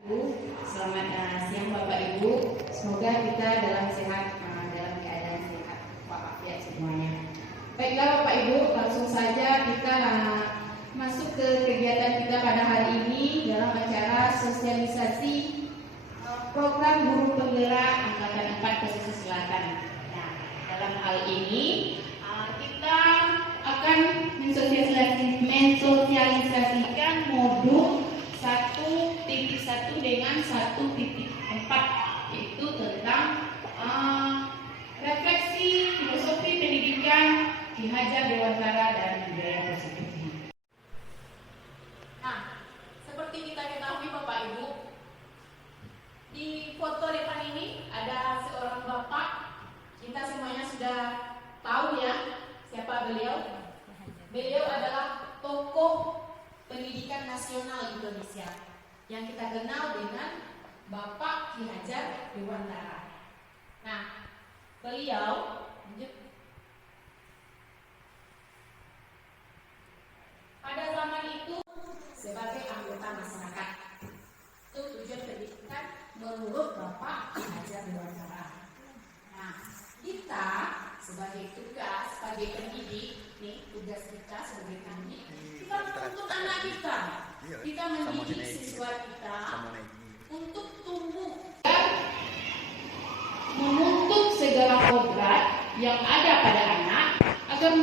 Selamat siang Bapak Ibu. Semoga kita dalam keadaan sehat walafiat semuanya. Baiklah Bapak Ibu, langsung saja kita masuk ke kegiatan kita pada hari ini dalam acara sosialisasi program guru penggerak Angkatan 4 Pesisir Selatan. Nah, dalam hal ini kita akan mensosialisasikan modul 1.1 dengan 1.4, yaitu tentang refleksi filosofi pendidikan Ki Hajar Dewantara dan budaya positif. Nah, seperti kita ketahui Bapak Ibu, di foto depan ini ada seorang bapak. Kita semuanya sudah tahu ya siapa beliau. Beliau adalah tokoh pendidikan nasional Indonesia yang kita kenal dengan Bapak Ki Hajar Dewantara. Nah, beliau pada zaman itu sebagai anggota masyarakat. Itu tujuan pendidikan menurut Bapak Ki Hajar Dewantara. Nah, kita sebagai tugas, sebagai pendidik, nih tugas kita sebagai pendidik, kita menuntut anak kita, kita mendidik siswa kita untuk tumbuh dan menuntut segala kodrat yang ada pada anak agar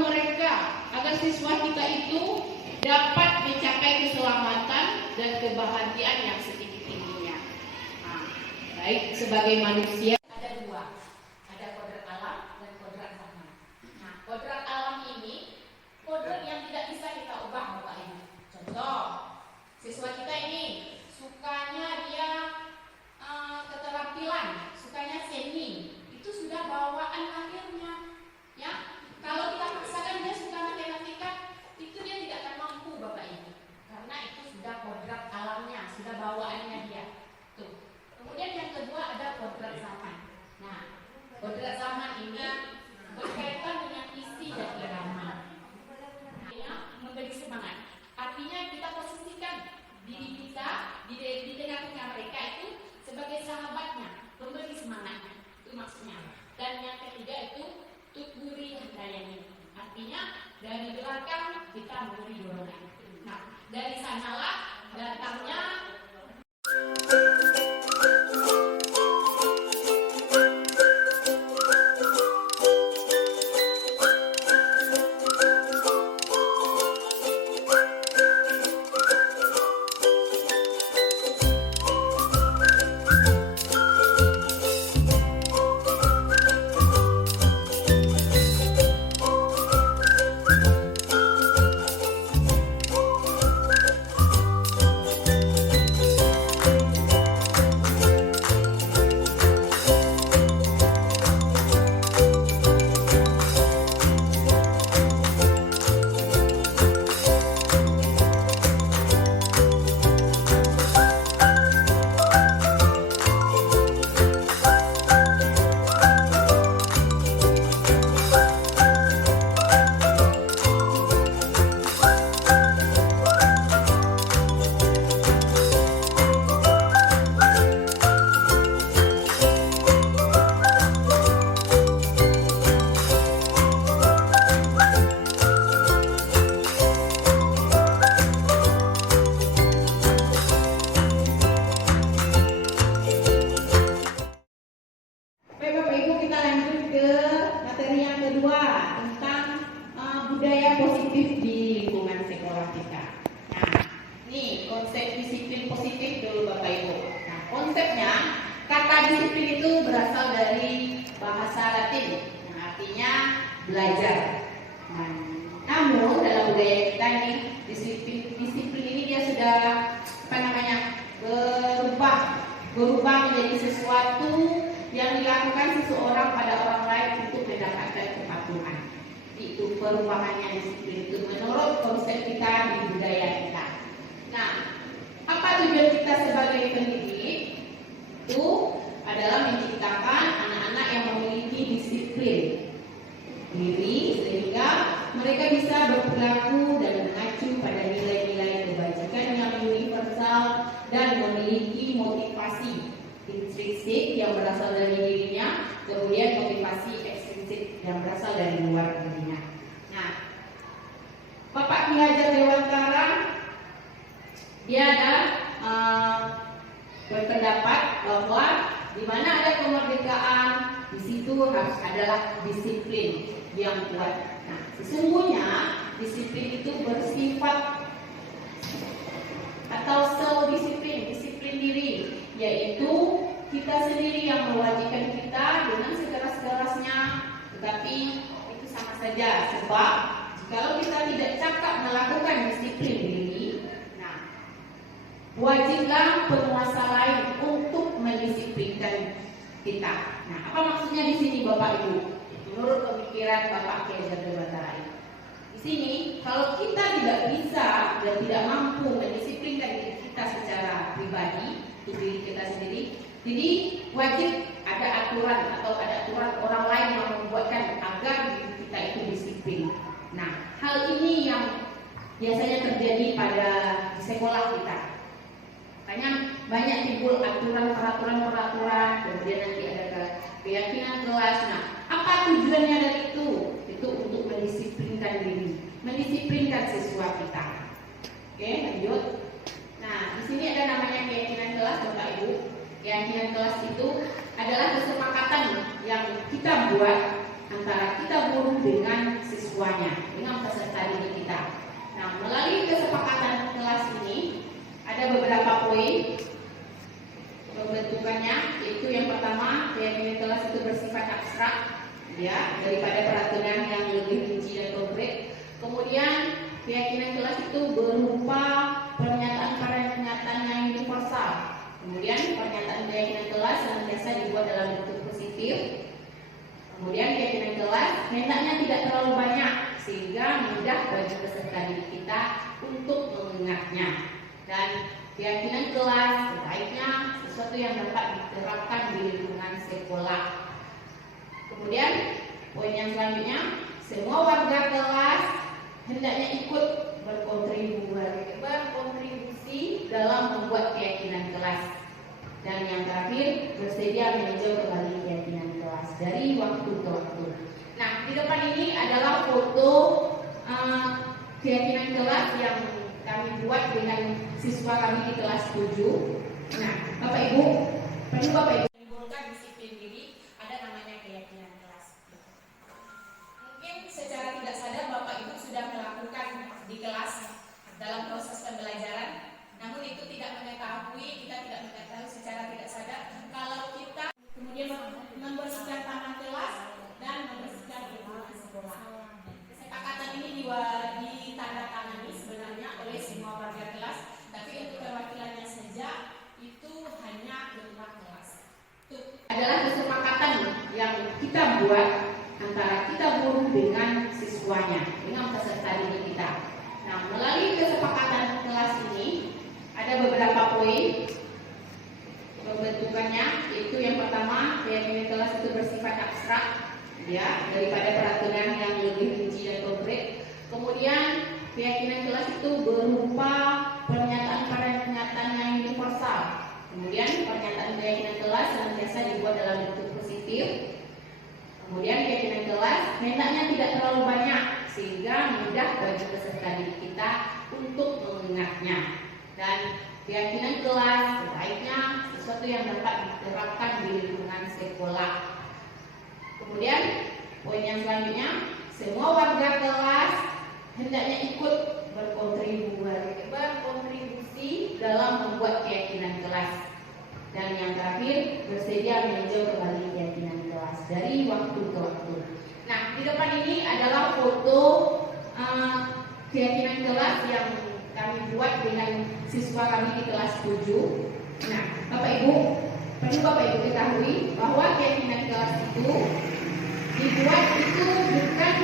siswa kita itu dapat mencapai keselamatan dan kebahagiaan yang setinggi-tingginya. Nah, baik sebagai manusia ada dua, ada kodrat alam dan kodrat zaman. Nah, kodrat alam ini kodrat yang tidak bisa kita ubah Bapak Ibu. Contoh, siswa kita ini sukanya dia keterampilan, sukanya seni, itu sudah bawaan lahirnya. Ya, kalau kita paksakan dia suka matematika, itu dia tidak akan mampu Bapak Ibu, karena itu sudah kodrat alamnya, sudah bawaannya dia. Tuh. Kemudian yang kedua ada kodrat zaman. Nah, kodrat zaman ini berkaitan dengan isi dan irama. Memberi semangat. Artinya kita posisikan diri kita di tengah-tengah mereka itu sebagai sahabatnya, memberi semangatnya. Itu maksudnya. Dan yang ketiga itu tukuri handayani. Artinya dari belakang kita memberi dorongan. Nah, dari sanalah datangnya budaya positif di lingkungan sekolah kita. Nah, nih konsep disiplin positif dulu Bapak Ibu. Nah, konsepnya kata disiplin itu berasal dari bahasa Latin, yang artinya belajar. Nah, namun dalam budaya kita nih disiplin ini dia sudah berubah menjadi sesuatu yang dilakukan seseorang pada orang lain untuk mendapatkan kepatuhan. Itu perubahannya disiplin itu menurut konsep kita di budaya kita. Nah, apa tujuan kita sebagai pendidik? Itu adalah menciptakan anak-anak yang memiliki disiplin diri sehingga mereka bisa berperilaku dan mengacu pada nilai-nilai kebajikan yang universal dan memiliki motivasi berasal dari dirinya, kemudian motivasi ekstrinsik yang berasal dari luar dirinya. Nah, Bapak Ki Hajar Dewantara dia ada berpendapat bahwa di mana ada kemerdekaan, di situ harus adalah disiplin yang kuat. Nah, sesungguhnya disiplin itu bersifat atau self-disiplin, disiplin diri, yaitu kita sendiri yang mewajibkan kita dengan sekeras-kerasnya, tetapi itu sama saja, sebab kalau kita tidak cakap melakukan disiplin diri, nah wajiblah penguasa lain untuk mendisiplinkan kita. Nah, apa maksudnya di sini Bapak Ibu? Menurut pemikiran Bapak Ki Hajar Dewantara ini, di sini kalau kita tidak bisa dan tidak mampu mendisiplinkan diri kita secara pribadi, diri kita sendiri, jadi wajib ada aturan atau ada aturan orang lain yang membuatkan agar diri kita itu disiplin. Nah, hal ini yang biasanya terjadi pada di sekolah kita. Makanya banyak timbul aturan, peraturan, kemudian nanti ada keyakinan kelas. Nah, apa tujuannya dari itu? Itu untuk mendisiplinkan diri, mendisiplinkan siswa kita. Oke, lanjut. Nah, di sini ada namanya keyakinan kelas, Bapak Ibu. Keyakinan kelas itu adalah kesepakatan yang kita buat antara kita guru dengan siswanya, dengan peserta didik kita. Nah, melalui kesepakatan kelas ini ada beberapa poin pembentukannya, yaitu yang pertama, keyakinan kelas itu bersifat abstrak, ya, daripada peraturan yang lebih rinci dan konkret. Kemudian keyakinan kelas itu berupa pernyataan-pernyataan yang universal. Kemudian pernyataan keyakinan kelas senantiasa dibuat dalam bentuk positif. Kemudian keyakinan kelas hendaknya tidak terlalu banyak sehingga mudah bagi peserta didik kita untuk mengingatnya. Dan keyakinan kelas sebaiknya sesuatu yang dapat diterapkan di lingkungan sekolah. Kemudian poin yang selanjutnya, semua warga kelas hendaknya ikut berkontribusi dalam membuat keyakinan kelas. Dan yang terakhir, bersedia meninjau kembali keyakinan kelas dari waktu ke waktu. Nah, di depan ini adalah foto keyakinan kelas yang kami buat dengan siswa kami di kelas 7. Nah, Bapak Ibu, perlu Bapak Ibu menimbulkan disiplin diri, ada namanya keyakinan kelas. Mungkin secara tidak sadar Bapak Ibu sudah melakukan di kelas dalam proses pembelajaran, namun itu tidak mengetahui, kita tidak mengetahui secara tidak sadar kalau kita kemudian membersihkan taman kelas dan membersihkan lingkungan sekolah. Kesepakatan ini ditandatangani sebenarnya oleh semua warga kelas, tapi untuk perwakilannya saja itu hanya ketua kelas. Itu adalah kesepakatan yang kita buat antara kita guru dengan siswanya, dengan peserta didik kita. Nah, melalui kesepakatan kelas ini ada beberapa poin pembentukannya, yaitu yang pertama, keyakinan kelas itu bersifat abstrak, ya, daripada peraturan yang lebih rinci dan konkret. Kemudian keyakinan kelas itu berupa pernyataan-pernyataan yang universal. Kemudian pernyataan keyakinan kelas senantiasa dibuat dalam bentuk positif. Kemudian keyakinan kelas hendaknya tidak terlalu banyak sehingga mudah bagi peserta didik kita untuk mengingatnya. Dan keyakinan kelas sebaiknya sesuatu yang dapat diterapkan di lingkungan sekolah. Kemudian poin yang selanjutnya, semua warga kelas hendaknya ikut berkontribusi dalam membuat keyakinan kelas. Dan yang terakhir, bersedia meninjau kembali keyakinan kelas dari waktu ke waktu. Nah, di depan ini adalah foto keyakinan kelas yang kami buat dengan siswa kami di kelas 7. Nah, Bapak Ibu, perlu Bapak Ibu ketahui bahwa keyakinan kelas itu dibuat itu bukan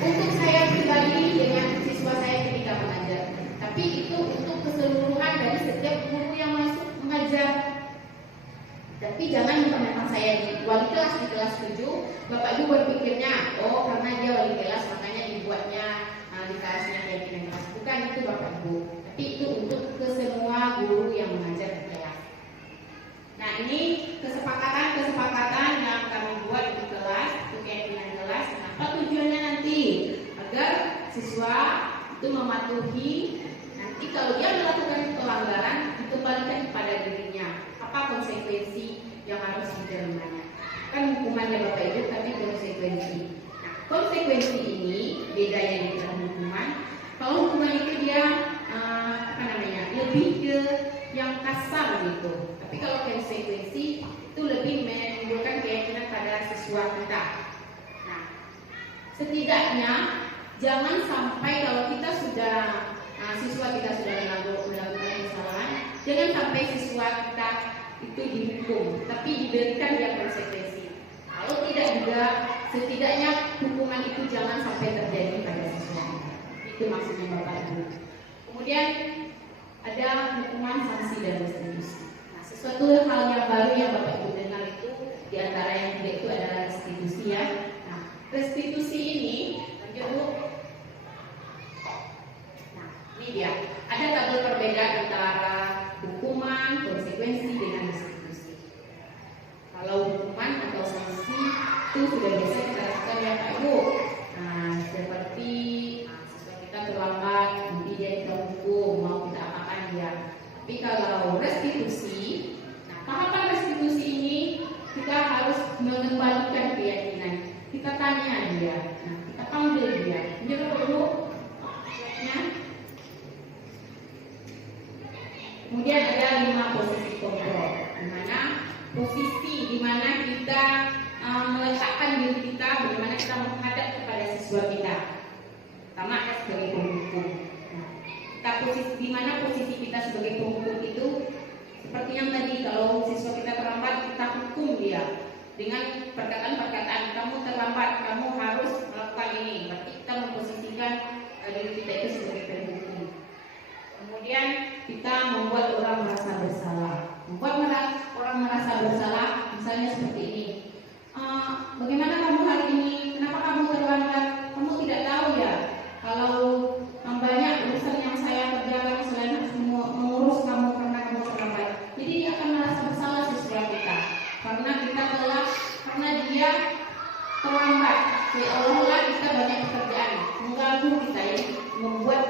untuk saya pribadi dengan siswa saya ketika mengajar, tapi itu untuk keseluruhan dari setiap guru yang masuk mengajar. Tapi jangan mentang-mentang saya wali kelas di kelas 7, Bapak Ibu berpikirnya, oh karena dia wali kelas makanya dibuatnya di kelasnya keyakinan kelas. Bukan itu Bapak Ibu, tapi itu untuk ke semua guru yang mengajar di kelas. Nah, ini kesepakatan yang kami buat di kelas, itu keyakinan kelas. Apa tujuannya nanti? Agar siswa itu mematuhi. Nanti kalau dia melakukan pelanggaran, dikembalikan kepada dirinya. Apa konsekuensi yang harus diterimanya? Kan hukumannya Bapak Ibu, tapi konsekuensi. Nah, konsekuensi ini bedanya dengan hukuman. Kalau hukuman itu dia lebih ke yang kasar gitu. Tapi kalau konsekuensi itu lebih menimbulkan keyakinan pada siswa kita. Nah, setidaknya jangan sampai kalau kita sudah siswa kita sudah melakukan kesalahan, jangan sampai siswa kita itu dihukum, tapi diberikan dia konsekuensi. Kalau tidak juga, setidaknya hukuman itu jangan sampai terjadi pada siswa. Itu maksudnya Bapak Ibu. Kemudian ada hukuman, sanksi, dan restitusi. Nah, sesuatu hal yang baru yang Bapak Ibu dengar itu di antara yang tiga itu adalah restitusi ya. Nah, restitusi ini lanjut Bu. Nah, ini dia. Ada tabel perbedaan antara hukuman, konsekuensi dengan restitusi. Kalau hukuman atau sanksi itu sudah biasa kita lakukan ya Pak Ibu. Nah, seperti siswa kita terlambat, nanti dia kita hukum, mau kita apakan dia. Tapi kalau restitusi, nah tahapan restitusi ini kita harus mengembalikan keyakinan. Kita tanya dia, nah kita panggil dia, nyuruh dulu, kemudian ada 5 posisi kontrol, di mana kita meletakkan diri kita, bagaimana kita menghadap kepada siswa kita. Pertama ada sebagai penghukum. Nah, di mana posisi kita sebagai penghukum itu seperti yang tadi, kalau siswa kita terlambat kita hukum dia dengan perkataan-perkataan, kamu terlambat, kamu harus melakukan ini. Berarti kita memposisikan diri kita itu sebagai penghukum. Kemudian kita membuat orang merasa bersalah. Orang merasa bersalah, misalnya seperti ini. Bagaimana kamu hari ini? Kenapa kamu terlambat? Kamu tidak tahu ya? Kalau banyak urusan yang saya kerjakan selain harus mengurus kamu karena kamu terlambat. Jadi dia akan merasa bersalah siswa kita. Karena kita telah, karena dia terlambat. Seolah-olah kita banyak pekerjaan, mengganggu kita ya, membuat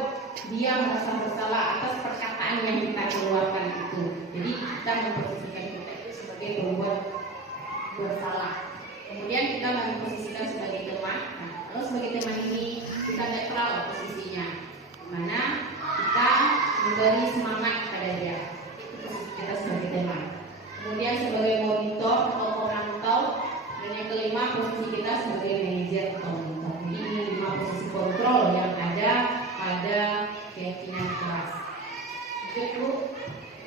dia merasa bersalah atas perkataan yang kita keluarkan itu. Jadi kita memposisikan kita itu sebagai pembuat bersalah. Kemudian kita memposisikan sebagai teman. Nah, kalau sebagai teman ini kita netral posisinya, mana kita memberi semangat kepada dia. Itu posisi kita sebagai teman. Kemudian sebagai monitor atau pemantau. Dan yang kelima posisi kita sebagai manajer atau monitor. Ini 5 posisi kontrol yang ada pada keyakinan kelas. Lanjut Bu,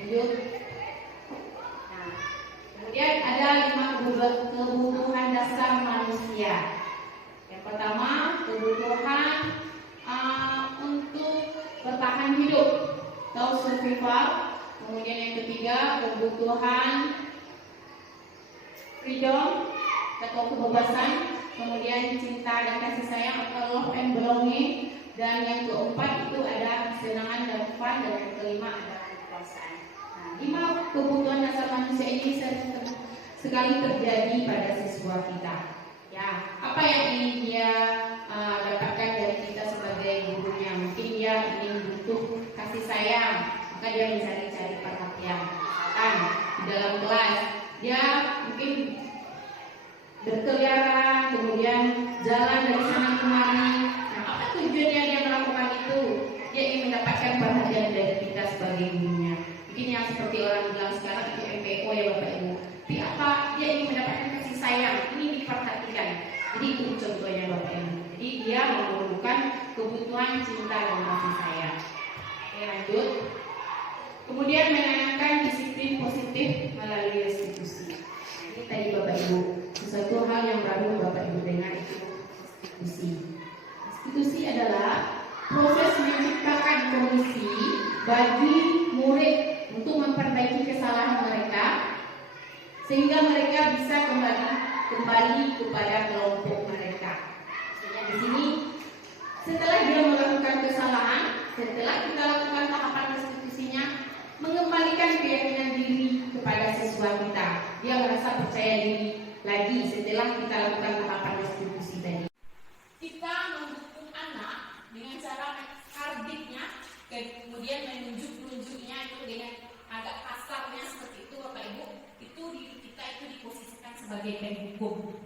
lanjut. Nah, kemudian ada 5 kebutuhan dasar manusia. Yang pertama kebutuhan untuk bertahan hidup atau survival. Kemudian yang ketiga kebutuhan freedom atau kebebasan. Kemudian cinta dan kasih sayang atau love and belonging. Dan yang keempat itu ada kesenangan dan fun, dan yang kelima ada kekuasaan. Nah, 5 kebutuhan dasar manusia ini sekali terjadi pada siswa kita. Ya, apa yang ingin dia dapatkan dari kita sebagai gurunya? Mungkin dia ingin butuh kasih sayang, maka dia mencari-cari perhatian. Misalkan di dalam kelas dia mungkin berkeliaran, kemudian jalan dari sana kemari. Tujuannya dia melakukan itu, dia ingin mendapatkan perhatian dari kita sebagai gurunya. Mungkin yang seperti orang bilang sekarang itu MPO ya Bapak Ibu. Tapi apa? Dia ingin mendapatkan kasih sayang, ini diperhatikan. Jadi itu contohnya Bapak Ibu. Jadi dia memerlukan kebutuhan cinta dan kasih sayang. Oke, lanjut. Kemudian menanamkan disiplin positif melalui restitusi. Ini tadi Bapak Ibu, sesuatu hal yang baru Bapak Ibu dengar itu restitusi. Restitusi adalah proses menciptakan kondisi bagi murid untuk memperbaiki kesalahan mereka sehingga mereka bisa kembali kepada kelompok mereka. Maksudnya di sini setelah dia melakukan kesalahan, setelah kita lakukan tahapan restitusinya, mengembalikan keyakinan diri kepada siswa kita. percaya diri lagi setelah kita lakukan tahapan restitusi tadi. Kita mendukung anak dengan cara karditnya, kemudian menunjuk-nunjuknya itu dengan agak kasarnya seperti itu, Bapak Ibu. Itu diri kita itu diposisikan sebagai penghukum.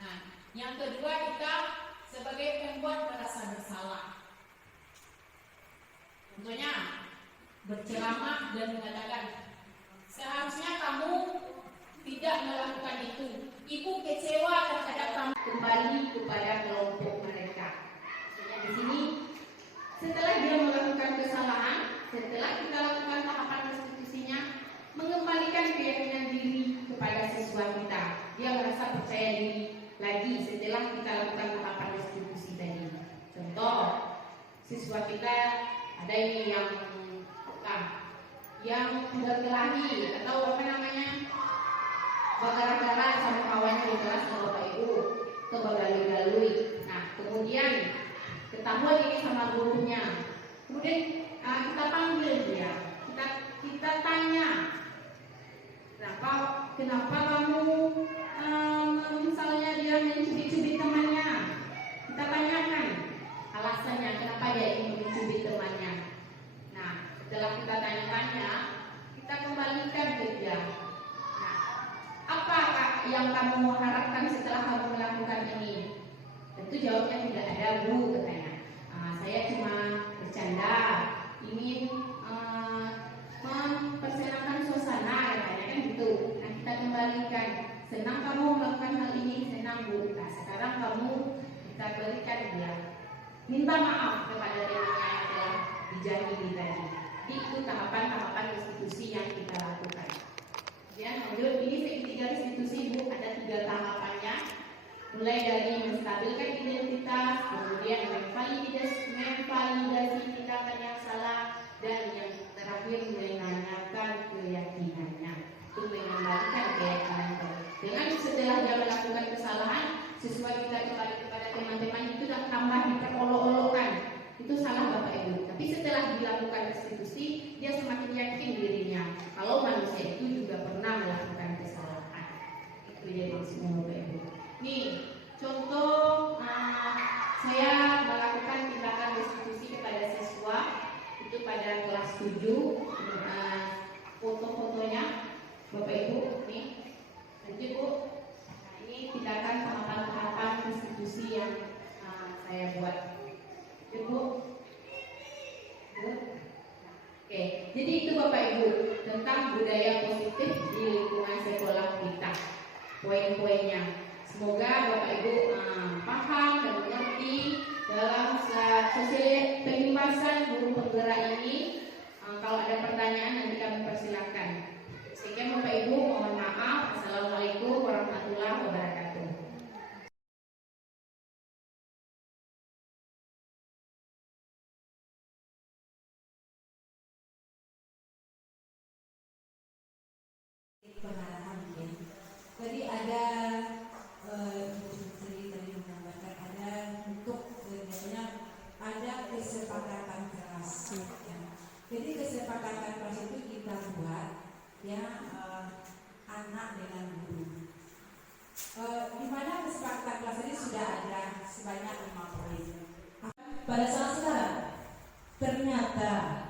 Nah, yang kedua kita sebagai pembuat merasa bersalah. Contohnya berceramah dan mengatakan, seharusnya kamu tidak melakukan itu. Ibu kecewa terhadap kamu. Kembali kepada kelompok mereka. Maksudnya di sini, setelah dia melakukan kesalahan, setelah kita lakukan tahapan restitusinya, mengembalikan keyakinan diri kepada siswa kita. Dia merasa percaya diri lagi setelah kita lakukan tahapan restitusi tadi. Contoh, siswa kita ada ini yang berkelahi atau apa namanya, bakar-bakaran sama kawannya di kelas sama Bapak Ibu, kebagalui-galui. Nah, kemudian ketahuan ini sama gurunya. Kemudian kita panggil dia, kita tanya, kenapa kamu misalnya dia mencubit-cubit temannya? Kita tanyakan alasannya kenapa dia ingin mencubit temannya. Nah, setelah kita tanya-tanya, kita kembalikan ke dia. Nah, apa yang kamu harapkan setelah kamu melakukan ini? Tentu jawabnya tidak ada, Bu, katanya. Saya cuma bercanda, ingin mempersenangkan suasana, katanya kan gitu. Nah, kita kembalikan, senang kamu melakukan hal ini, senang, Bu. Nah, sekarang kita berikan dia, minta maaf kepada dirinya yang telah dijahili tadi. Itu tahapan-tahapan restitusi yang kita lakukan. Ya, lanjut, ini segitiga restitusi, Bu, ada 3 tahapannya. Mulai dari menstabilkan identitas, kemudian memvalidasi tindakan yang salah, dan yang terakhir menanyakan keyakinannya. Itu mengembalikan keyakinan. Dengan setelah dia melakukan kesalahan, siswa kita kembali kepada teman-teman itu sudah tambah diperolok-olokkan. Itu salah, Bapak Ibu. Tapi setelah dilakukan restitusi, dia semakin yakin dirinya kalau manusia itu juga pernah melakukan kesalahan. Itu jadi maksudnya, Bapak Ibu. Nih, contoh saya melakukan tindakan restitusi kepada siswa itu pada kelas 7. Foto-fotonya, Bapak Ibu, nih. Nanti, Bu. Nah, ini tindakan tahapan-tahapan restitusi yang saya buat. Bu. Oke, jadi itu Bapak Ibu tentang budaya positif di lingkungan sekolah kita. Poin-poinnya. Semoga Bapak Ibu paham dan mengerti dalam sesi pembahasan guru penggerak ini. Kalau ada pertanyaan nanti kami persilakan. Sekian Bapak Ibu, mohon maaf. Assalamualaikum warahmatullahi wabarakatuh. Pengarahan ya. Jadi ada tadi menambahkan ada untuk biasanya ada kesepakatan keras. Ya. Jadi kesepakatan keras itu kita buat ya anak dengan guru. Di mana kesepakatan keras ini sudah ada sebanyak 5 poin. Pada saat sekarang ternyata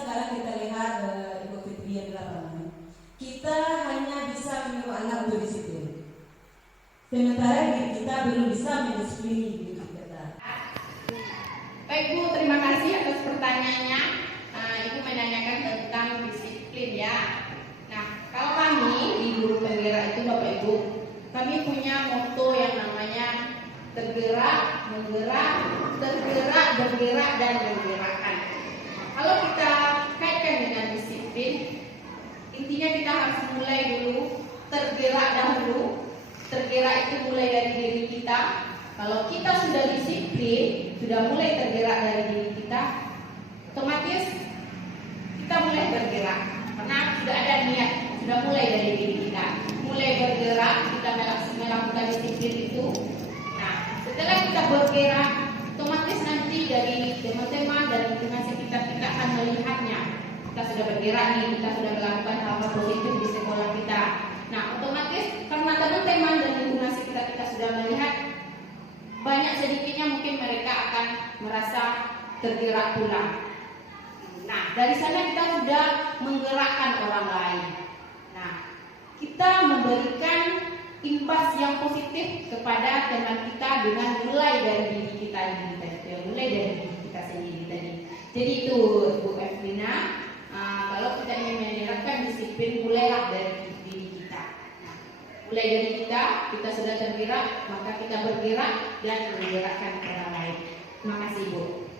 sekarang kita lihat Ibu Fitri yang di lapangan. Kita hanya bisa menyuruh anak untuk disiplin. Sementara diri kita belum bisa mendisiplini diri kita. Baik, Bu, terima kasih atas pertanyaannya. Ibu menanyakan tentang disiplin ya. Nah, kalau kami di guru penggerak itu Bapak Ibu, kami punya motto yang namanya tergerak, menggerak, tergerak, bergerak, dan menggerakkan. Kalau kita kaitkan dengan disiplin, intinya kita harus mulai dulu tergerak dahulu. Tergerak itu mulai dari diri kita. Kalau kita sudah disiplin, sudah mulai tergerak dari diri kita, otomatis kita mulai bergerak. Karena sudah ada niat, sudah mulai dari diri kita. Mulai bergerak, kita melakukan disiplin itu. Nah, setelah kita bergerak, otomatis nanti dari teman-teman dan lingkungan sekitar kita akan melihatnya. Kita sudah bergerak nih, kita sudah melakukan hal-hal positif di sekolah kita. Nah, otomatis karena teman-teman dan lingkungan sekitar kita sudah melihat, banyak sedikitnya mungkin mereka akan merasa tergerak pula. Nah, dari sana kita sudah menggerakkan orang lain. Nah, kita memberikan imbas yang positif kepada teman kita dengan mulai dari diri kita mulai dari diri kita sendiri tadi. Jadi itu Bu Evelina, kalau kita ingin menerapkan disiplin, mulailah dari diri kita. Nah, mulai dari kita sudah tergerak, maka kita bergerak dan menggerakkan orang lain. Terima kasih Bu.